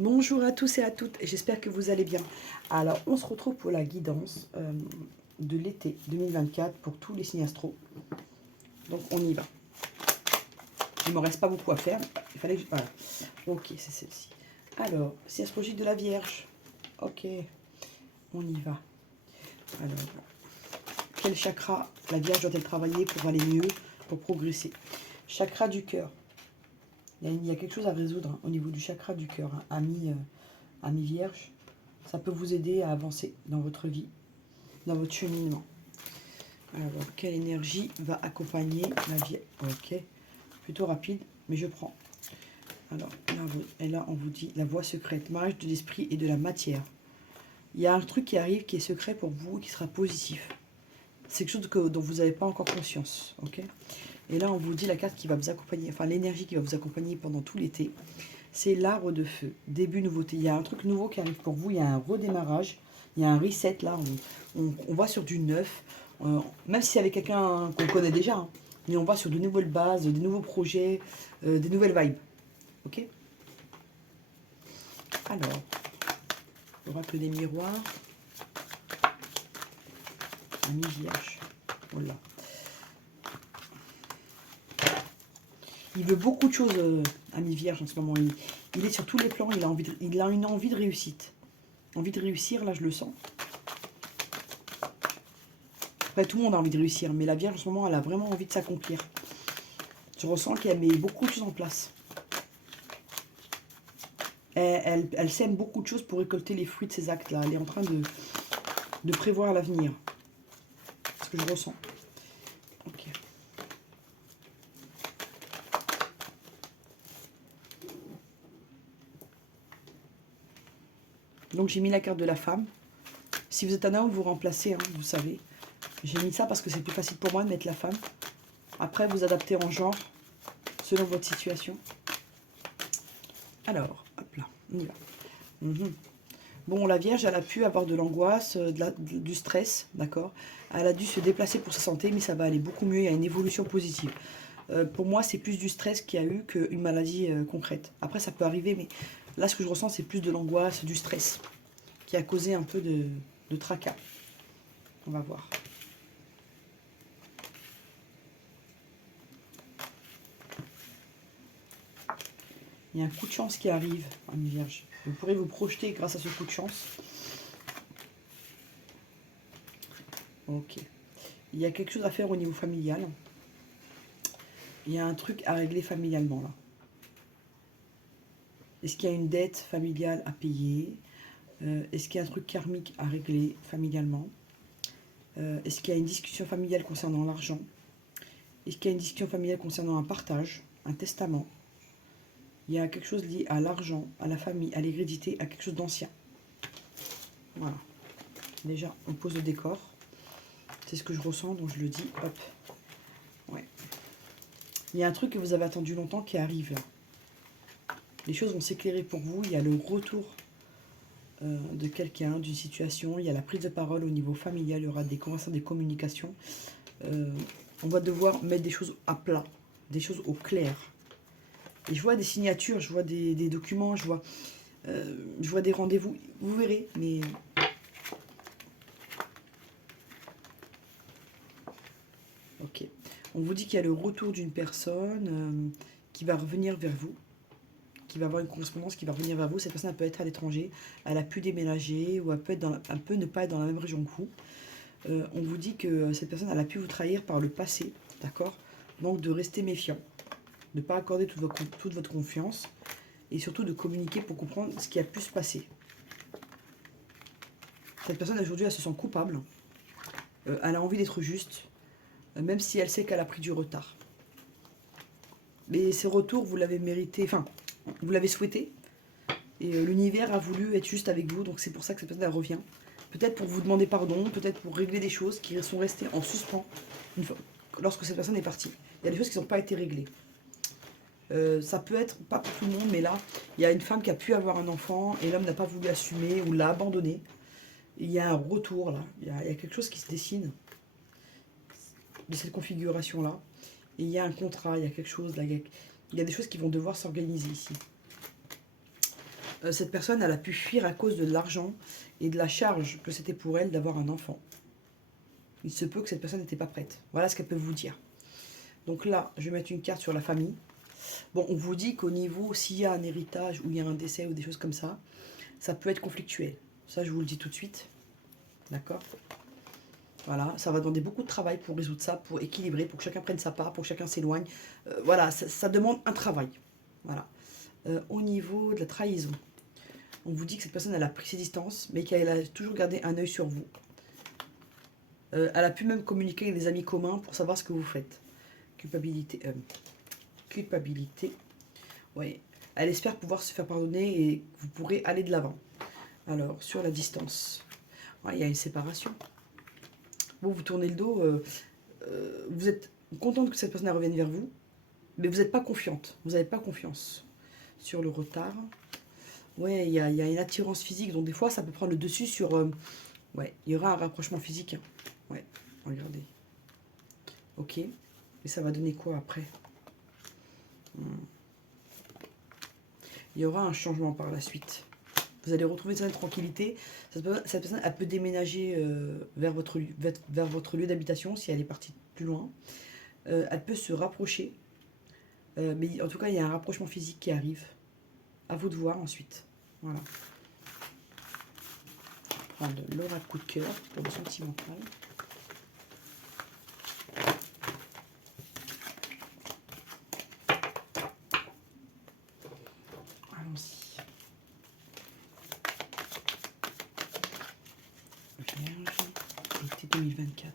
Bonjour à tous et à toutes, et j'espère que vous allez bien. Alors, on se retrouve pour la guidance de l'été 2024 pour tous les signes astro. Donc, on y va. Il ne me reste pas beaucoup à faire. Il fallait que je... Voilà. Ok, c'est celle-ci. Alors, c'est astrologique de la Vierge. Ok, on y va. Alors, quel chakra la Vierge doit-elle travailler pour aller mieux, pour progresser? Chakra du cœur. Il y a quelque chose à résoudre au niveau du chakra du cœur, ami Vierge. Ça peut vous aider à avancer dans votre vie, dans votre cheminement. Alors, quelle énergie va accompagner la vie? Ok, plutôt rapide, mais je prends. Alors, là, on vous dit la voie secrète, mariage de l'esprit et de la matière. Il y a un truc qui arrive qui est secret pour vous, qui sera positif. C'est quelque chose dont vous n'avez pas encore conscience. Ok. Et là, on vous dit la carte qui va vous accompagner, enfin l'énergie qui va vous accompagner pendant tout l'été. C'est l'arbre de feu, début nouveauté. Il y a un truc nouveau qui arrive pour vous, il y a un redémarrage, il y a un reset là, on va sur du neuf, même si c'est avec quelqu'un qu'on connaît déjà, hein, mais on va sur de nouvelles bases, des nouveaux projets, des nouvelles vibes. Ok. Alors, l'oracle des miroirs, ami vierge, voilà. Il veut beaucoup de choses, ami vierge en ce moment. Il est sur tous les plans, il a une envie de réussite. Envie de réussir, là je le sens. Après, tout le monde a envie de réussir, mais la Vierge, en ce moment, elle a vraiment envie de s'accomplir. Je ressens qu'elle met beaucoup de choses en place. Elle sème beaucoup de choses pour récolter les fruits de ces actes-là. Elle est en train de prévoir l'avenir. C'est ce que je ressens. Ok. Donc, j'ai mis la carte de la femme. Si vous êtes un homme, vous remplacez, hein, vous savez. J'ai mis ça parce que c'est plus facile pour moi de mettre la femme. Après, vous adaptez en genre, selon votre situation. Alors, hop là, on y va. Bon, la Vierge, elle a pu avoir de l'angoisse, du stress, d'accord. Elle a dû se déplacer pour sa santé, mais ça va aller beaucoup mieux, il y a une évolution positive. Pour moi, c'est plus du stress qu'il y a eu qu'une maladie concrète. Après, ça peut arriver, mais là, ce que je ressens, c'est plus de l'angoisse, du stress, qui a causé un peu de tracas. On va voir. Il y a un coup de chance qui arrive, ami Vierge. Vous pourrez vous projeter grâce à ce coup de chance. Ok. Il y a quelque chose à faire au niveau familial. Il y a un truc à régler familialement, là. Est-ce qu'il y a une dette familiale à payer? Est-ce qu'il y a un truc karmique à régler familialement? Est-ce qu'il y a une discussion familiale concernant l'argent? Est-ce qu'il y a une discussion familiale concernant un partage, un testament? Il y a quelque chose lié à l'argent, à la famille, à l'hérédité, à quelque chose d'ancien. Voilà. Déjà, on pose le décor. C'est ce que je ressens, donc je le dis. Hop. Ouais. Il y a un truc que vous avez attendu longtemps qui arrive là. Les choses vont s'éclairer pour vous. Il y a le retour de quelqu'un, d'une situation. Il y a la prise de parole au niveau familial. Il y aura des conversations, des communications. On va devoir mettre des choses à plat, des choses au clair. Et je vois des signatures, je vois des documents, je vois des rendez-vous. Vous verrez, mais... Ok. On vous dit qu'il y a le retour d'une personne qui va revenir vers vous, qui va avoir une correspondance qui va revenir vers vous. Cette personne elle peut être à l'étranger, elle a pu déménager ou elle peut ne pas être dans la même région que vous. On vous dit que cette personne elle a pu vous trahir par le passé, d'accord? Donc de rester méfiant, de ne pas accorder toute votre confiance et surtout de communiquer pour comprendre ce qui a pu se passer. Cette personne aujourd'hui elle se sent coupable, elle a envie d'être juste, même si elle sait qu'elle a pris du retard. Mais ces retours vous l'avez mérité, enfin vous l'avez souhaité, et l'univers a voulu être juste avec vous, donc c'est pour ça que cette personne elle revient. Peut-être pour vous demander pardon, peut-être pour régler des choses qui sont restées en suspens lorsque cette personne est partie. Il y a des choses qui n'ont pas été réglées. Ça peut être, pas pour tout le monde, mais là, il y a une femme qui a pu avoir un enfant et l'homme n'a pas voulu assumer ou l'a abandonné. Et il y a un retour là, il y a quelque chose qui se dessine de cette configuration-là. Et il y a un contrat, il y a quelque chose là, il y a des choses qui vont devoir s'organiser ici. cette personne, elle a pu fuir à cause de l'argent et de la charge que c'était pour elle d'avoir un enfant. Il se peut que cette personne n'était pas prête. Voilà ce qu'elle peut vous dire. Donc là, je vais mettre une carte sur la famille. Bon, on vous dit qu'au niveau, s'il y a un héritage ou il y a un décès ou des choses comme ça peut être conflictuel. Ça, je vous le dis tout de suite. D'accord? Voilà, ça va demander beaucoup de travail pour résoudre ça, pour équilibrer, pour que chacun prenne sa part, pour que chacun s'éloigne. Voilà, ça demande un travail. Voilà. Au niveau de la trahison, on vous dit que cette personne, elle a pris ses distances, mais qu'elle a toujours gardé un œil sur vous. Elle a pu même communiquer avec des amis communs pour savoir ce que vous faites. Culpabilité. Culpabilité. Oui. Elle espère pouvoir se faire pardonner et que vous pourrez aller de l'avant. Alors, sur la distance, ouais, il y a une séparation. Vous tournez le dos. Vous êtes contente que cette personne revienne vers vous, mais vous n'êtes pas confiante. Vous n'avez pas confiance. Sur le retard, ouais, il y a une attirance physique, donc des fois, ça peut prendre le dessus sur... ouais, il y aura un rapprochement physique. Hein. Ouais, regardez. Ok. Et ça va donner quoi après? Il y aura un changement par la suite. Vous allez retrouver une certaine tranquillité. Cette personne, elle peut déménager vers votre lieu d'habitation si elle est partie plus loin. Elle peut se rapprocher. Mais en tout cas, il y a un rapprochement physique qui arrive. À vous de voir ensuite. Voilà. Prendre l'oracle coup de cœur pour le sentimental. Allons-y. Vierge, été 2024.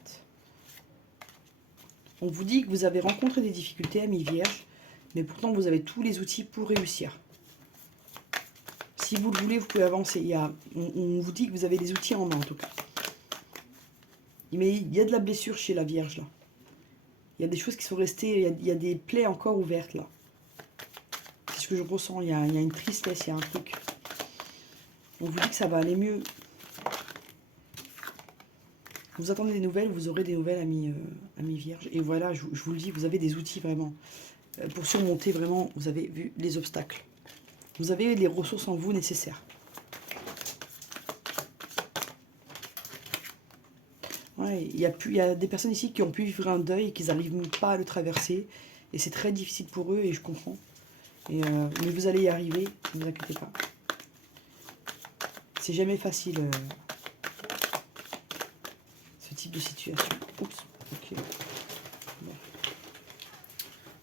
On vous dit que vous avez rencontré des difficultés, amis vierges, mais pourtant vous avez tous les outils pour réussir. Si vous le voulez, vous pouvez avancer. On vous dit que vous avez des outils en main, en tout cas. Mais il y a de la blessure chez la Vierge, là. Il y a des choses qui sont restées, il y a des plaies encore ouvertes, là. C'est ce que je ressens. Il y a une tristesse, il y a un truc. On vous dit que ça va aller mieux. Vous attendez des nouvelles, vous aurez des nouvelles, amis Vierge. Et voilà, je vous le dis, vous avez des outils, vraiment. Pour surmonter, vraiment, vous avez vu les obstacles. Vous avez les ressources en vous nécessaires. Ouais, il y a des personnes ici qui ont pu vivre un deuil et qui n'arrivent pas à le traverser. Et c'est très difficile pour eux et je comprends. Mais vous allez y arriver, ne vous inquiétez pas. C'est jamais facile ce type de situation. Oups, ok. Bon.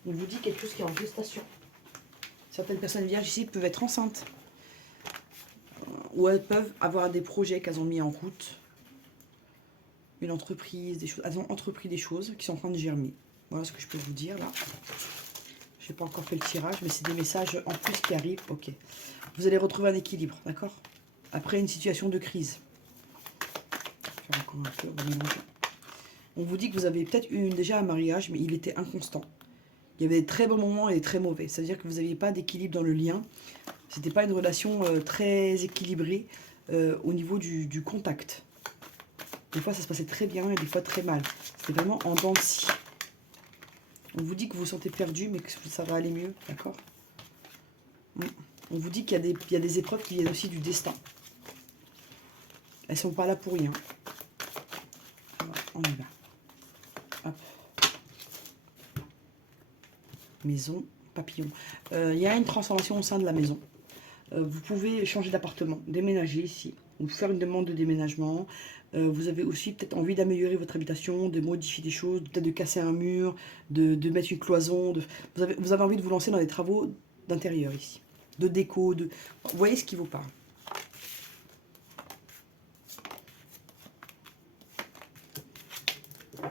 On vous dit quelque chose qui est en gestation. Certaines personnes vierges ici peuvent être enceintes. Ou elles peuvent avoir des projets qu'elles ont mis en route. Une entreprise, des choses. Elles ont entrepris des choses qui sont en train de germer. Voilà ce que je peux vous dire là. Je n'ai pas encore fait le tirage, mais c'est des messages en plus qui arrivent. Ok. Vous allez retrouver un équilibre, d'accord? Après une situation de crise. Je vais faire encore un peu, on va mélanger. On vous dit que vous avez peut-être eu déjà un mariage, mais il était inconstant. Il y avait des très bons moments et des très mauvais. C'est-à-dire que vous n'aviez pas d'équilibre dans le lien. C'était pas une relation très équilibrée au niveau du contact. Des fois, ça se passait très bien et des fois très mal. C'était vraiment en dents de scie. On vous dit que vous vous sentez perdu, mais que ça va aller mieux, d'accord? On vous dit qu'il y a des épreuves qui viennent aussi du destin. Elles ne sont pas là pour rien. Voilà, on y va. Hop. Maison, papillon. Il y a une transformation au sein de la maison. Vous pouvez changer d'appartement, déménager ici, ou faire une demande de déménagement. Vous avez aussi peut-être envie d'améliorer votre habitation, de modifier des choses, peut-être de casser un mur, de mettre une cloison. Vous avez envie de vous lancer dans des travaux d'intérieur ici, de déco. Vous voyez ce qui vous parle.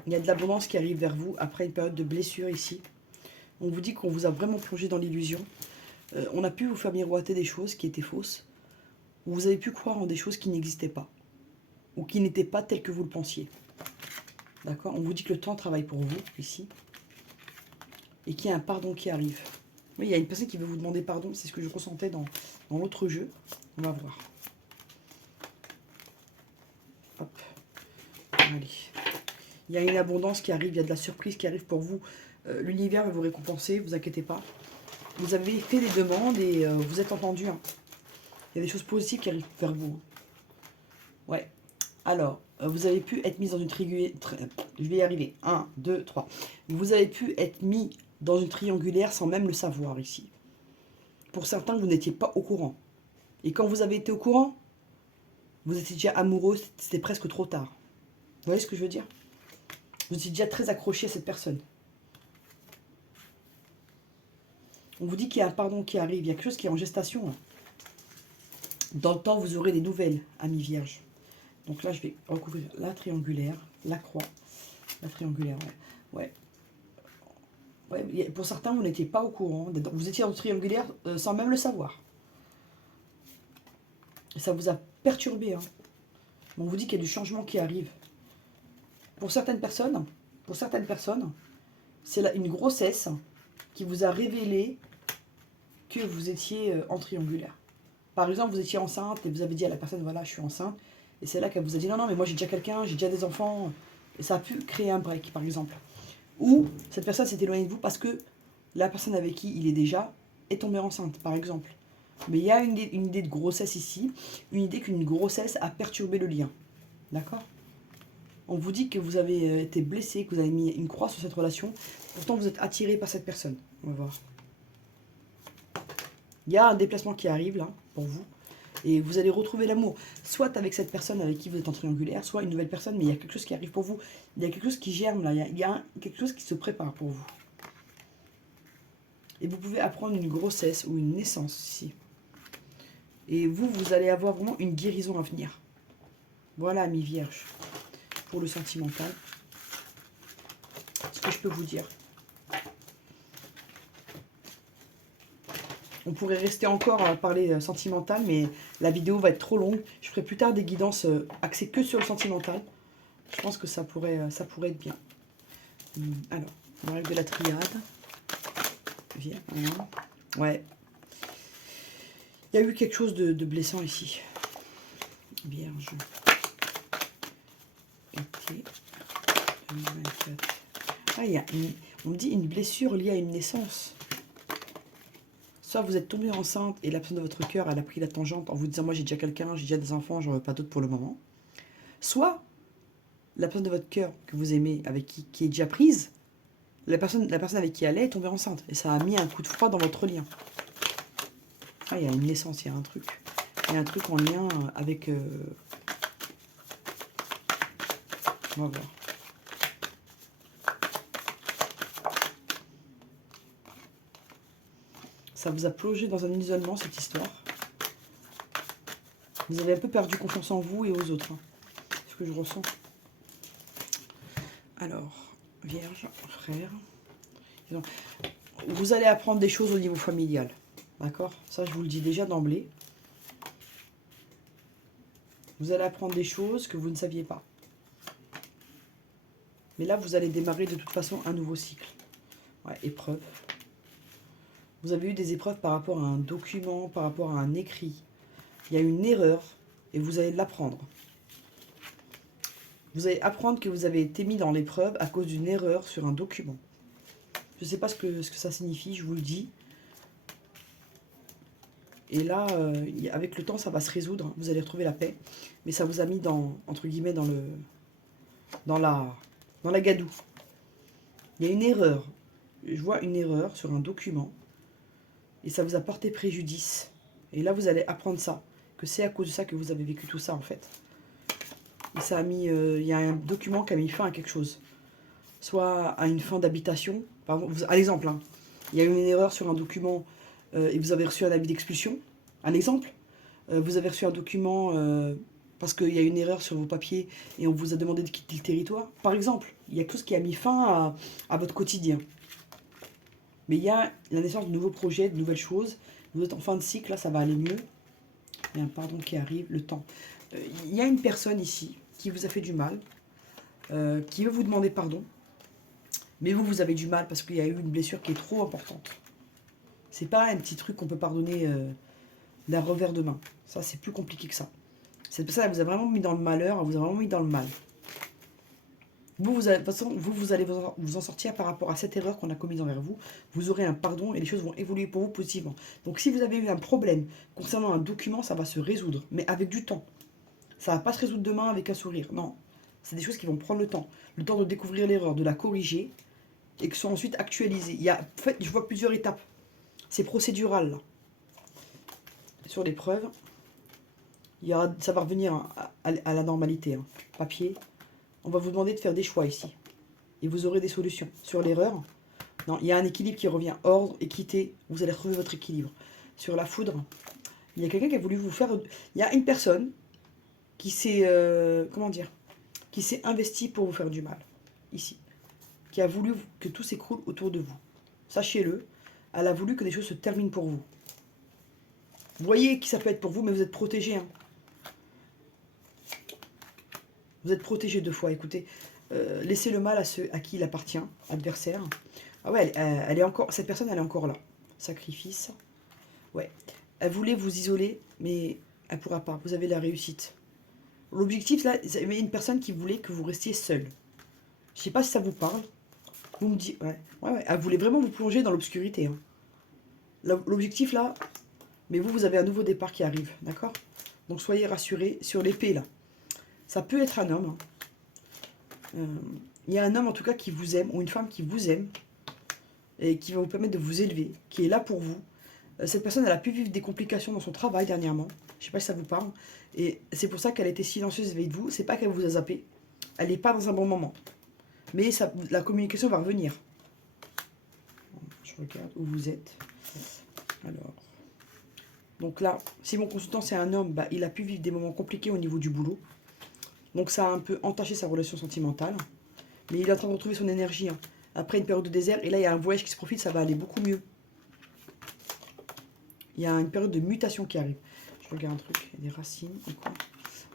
Il y a de l'abondance qui arrive vers vous après une période de blessure ici. On vous dit qu'on vous a vraiment plongé dans l'illusion. On a pu vous faire miroiter des choses qui étaient fausses. Ou vous avez pu croire en des choses qui n'existaient pas. Ou qui n'étaient pas telles que vous le pensiez. D'accord? On vous dit que le temps travaille pour vous, ici. Et qu'il y a un pardon qui arrive. Oui, il y a une personne qui veut vous demander pardon. C'est ce que je ressentais dans l'autre jeu. On va voir. Hop. Allez. Il y a une abondance qui arrive. Il y a de la surprise qui arrive pour vous. L'univers va vous récompenser. Ne vous inquiétez pas. Vous avez fait des demandes et vous êtes entendu. Hein. Il y a des choses positives qui arrivent vers vous. Ouais. Alors, vous avez pu être mis dans une triangulaire. Je vais y arriver. 1, 2, 3. Vous avez pu être mis dans une triangulaire sans même le savoir ici. Pour certains, vous n'étiez pas au courant. Et quand vous avez été au courant, vous étiez déjà amoureux, c'était presque trop tard. Vous voyez ce que je veux dire? Vous étiez déjà très accroché à cette personne. On vous dit qu'il y a un pardon qui arrive, il y a quelque chose qui est en gestation. Dans le temps, vous aurez des nouvelles, amis vierges. Donc là, je vais recouvrir la triangulaire, la croix, la triangulaire, ouais. Ouais, pour certains, vous n'étiez pas au courant. Vous étiez en triangulaire sans même le savoir. Et ça vous a perturbé. Hein. On vous dit qu'il y a du changement qui arrive. Pour certaines personnes, c'est une grossesse qui vous a révélé que vous étiez en triangulaire. Par exemple, vous étiez enceinte et vous avez dit à la personne, voilà, je suis enceinte. Et c'est là qu'elle vous a dit, non, non, mais moi j'ai déjà quelqu'un, j'ai déjà des enfants. Et ça a pu créer un break, par exemple. Ou cette personne s'est éloignée de vous parce que la personne avec qui il est déjà est tombée enceinte, par exemple. Mais il y a une idée de grossesse ici, une idée qu'une grossesse a perturbé le lien. D'accord? On vous dit que vous avez été blessé, que vous avez mis une croix sur cette relation. Pourtant, vous êtes attiré par cette personne. On va voir. Il y a un déplacement qui arrive là, pour vous. Et vous allez retrouver l'amour. Soit avec cette personne avec qui vous êtes en triangulaire, soit une nouvelle personne, mais il y a quelque chose qui arrive pour vous. Il y a quelque chose qui germe là, il y a quelque chose qui se prépare pour vous. Et vous pouvez apprendre une grossesse ou une naissance ici. Et vous allez avoir vraiment une guérison à venir. Voilà, amis vierges, pour le sentimental. Ce que je peux vous dire. On pourrait rester encore à parler sentimental, mais la vidéo va être trop longue. Je ferai plus tard des guidances axées que sur le sentimental. Je pense que ça pourrait être bien. Alors, on arrive de la triade. Viens. Ouais. Il y a eu quelque chose de blessant ici. Vierge. Été 2024. Ah, on me dit une blessure liée à une naissance. Soit vous êtes tombé enceinte et la personne de votre cœur, elle a pris la tangente en vous disant, moi j'ai déjà quelqu'un, j'ai déjà des enfants, j'en veux pas d'autres pour le moment. Soit la personne de votre cœur que vous aimez, avec qui est déjà prise, la personne avec qui elle est tombée enceinte. Et ça a mis un coup de froid dans votre lien. Ah, il y a une naissance, il y a un truc. Il y a un truc en lien avec... On va voir. Ça vous a plongé dans un isolement, cette histoire. Vous avez un peu perdu confiance en vous et aux autres. Hein. C'est ce que je ressens. Alors, Vierge, frère. Vous allez apprendre des choses au niveau familial. D'accord? Ça, je vous le dis déjà d'emblée. Vous allez apprendre des choses que vous ne saviez pas. Mais là, vous allez démarrer de toute façon un nouveau cycle. Ouais, épreuve. Vous avez eu des épreuves par rapport à un document, par rapport à un écrit. Il y a une erreur et vous allez l'apprendre. Vous allez apprendre que vous avez été mis dans l'épreuve à cause d'une erreur sur un document. Je ne sais pas ce que ça signifie, je vous le dis. Et là, avec le temps, ça va se résoudre. Vous allez retrouver la paix. Mais ça vous a mis entre guillemets, dans la gadoue. Il y a une erreur. Je vois une erreur sur un document. Et ça vous a porté préjudice. Et là, vous allez apprendre ça. Que c'est à cause de ça que vous avez vécu tout ça, en fait. Et ça a mis... il y a un document qui a mis fin à quelque chose. Soit à une fin d'habitation. Par exemple, à l'exemple, hein, il y a eu une erreur sur un document et vous avez reçu un avis d'expulsion. Un exemple. Vous avez reçu un document parce qu'il y a une erreur sur vos papiers et on vous a demandé de quitter le territoire. Par exemple, il y a quelque chose qui a mis fin à votre quotidien. Mais il y a la naissance de nouveaux projets, de nouvelles choses. Vous êtes en fin de cycle, là ça va aller mieux. Il y a un pardon qui arrive, le temps. Il y a une personne ici qui vous a fait du mal, qui veut vous demander pardon. Mais vous avez du mal parce qu'il y a eu une blessure qui est trop importante. C'est pas un petit truc qu'on peut pardonner d'un revers de main. Ça, c'est plus compliqué que ça. Cette personne, elle vous a vraiment mis dans le malheur, elle vous a vraiment mis dans le mal. De toute façon, vous allez vous en sortir par rapport à cette erreur qu'on a commise envers vous. Vous aurez un pardon et les choses vont évoluer pour vous positivement. Donc si vous avez eu un problème concernant un document, ça va se résoudre, mais avec du temps. Ça va pas se résoudre demain avec un sourire, non. C'est des choses qui vont prendre le temps. Le temps de découvrir l'erreur, de la corriger, et que soit ensuite actualisées. En fait, je vois plusieurs étapes. C'est procédural, là. Sur les preuves, ça va revenir à la normalité. Hein. Papier. On va vous demander de faire des choix ici. Et vous aurez des solutions. Sur l'erreur, non, il y a un équilibre qui revient. Ordre, équité, vous allez retrouver votre équilibre. Sur la foudre, il y a quelqu'un qui a voulu vous faire... Il y a une personne qui s'est... comment dire, qui s'est investi pour vous faire du mal. Ici. Qui a voulu que tout s'écroule autour de vous. Sachez-le, elle a voulu que des choses se terminent pour vous. Vous voyez qui ça peut être pour vous, mais vous êtes protégé. Hein. Vous êtes protégé 2 fois. Écoutez, laissez le mal à ceux à qui il appartient, adversaire. Ah ouais, elle est encore, cette personne, elle est encore là. Sacrifice. Ouais. Elle voulait vous isoler, mais elle ne pourra pas. Vous avez la réussite. L'objectif, là, il y avait une personne qui voulait que vous restiez seul. Je ne sais pas si ça vous parle. Vous me dites, ouais. Elle voulait vraiment vous plonger dans l'obscurité. Hein. L'objectif, là, mais vous avez un nouveau départ qui arrive, d'accord? Donc soyez rassurés. Sur l'épée, là, ça peut être un homme. Hein. Il y a un homme, en tout cas, qui vous aime, ou une femme qui vous aime, et qui va vous permettre de vous élever, qui est là pour vous. Cette personne, elle a pu vivre des complications dans son travail dernièrement. Je ne sais pas si ça vous parle. Et c'est pour ça qu'elle a été silencieuse avec vous. C'est pas qu'elle vous a zappé. Elle n'est pas dans un bon moment. Mais ça, la communication va revenir. Je regarde où vous êtes. Alors. Donc là, si mon consultant c'est un homme, bah, il a pu vivre des moments compliqués au niveau du boulot. Donc ça a un peu entaché sa relation sentimentale. Mais il est en train de retrouver son énergie. Hein. Après une période de désert. Et là, il y a un voyage qui se profile. Ça va aller beaucoup mieux. Il y a une période de mutation qui arrive. Je regarde un truc. Il y a des racines. Encore.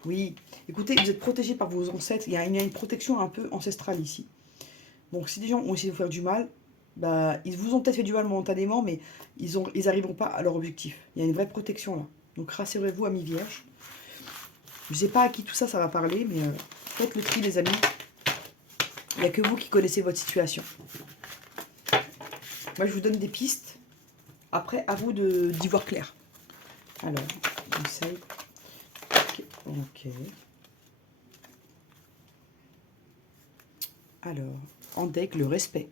Oui. Écoutez, vous êtes protégé par vos ancêtres. Il y a une protection un peu ancestrale ici. Donc si des gens ont essayé de vous faire du mal, bah, ils vous ont peut-être fait du mal momentanément, mais ils n'arriveront pas à leur objectif. Il y a une vraie protection là. Donc rassurez-vous, amis vierges. Je ne sais pas à qui tout ça, ça va parler, mais faites le tri, les amis. Il n'y a que vous qui connaissez votre situation. Moi, je vous donne des pistes. Après, à vous d'y voir clair. Alors, conseil. Ok. Alors, en deck, le respect.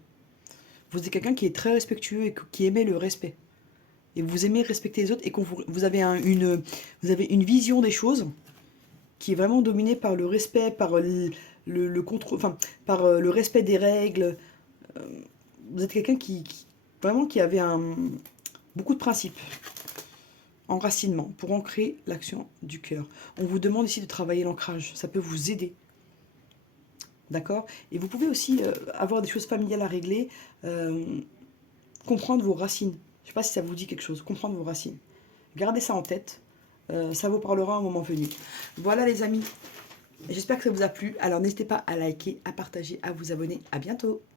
Vous êtes quelqu'un qui est très respectueux et qui aimait le respect. Et vous aimez respecter les autres et vous avez une vision des choses qui est vraiment dominée par le respect, par le contrôle, enfin, par le respect des règles. Vous êtes quelqu'un vraiment qui avait beaucoup de principes. Enracinement, pour ancrer l'action du cœur. On vous demande ici de travailler l'ancrage. Ça peut vous aider. D'accord? Et vous pouvez aussi avoir des choses familiales à régler, comprendre vos racines. Je ne sais pas si ça vous dit quelque chose, comprendre vos racines. Gardez ça en tête, ça vous parlera à un moment venu. Voilà les amis, j'espère que ça vous a plu. Alors n'hésitez pas à liker, à partager, à vous abonner. À bientôt!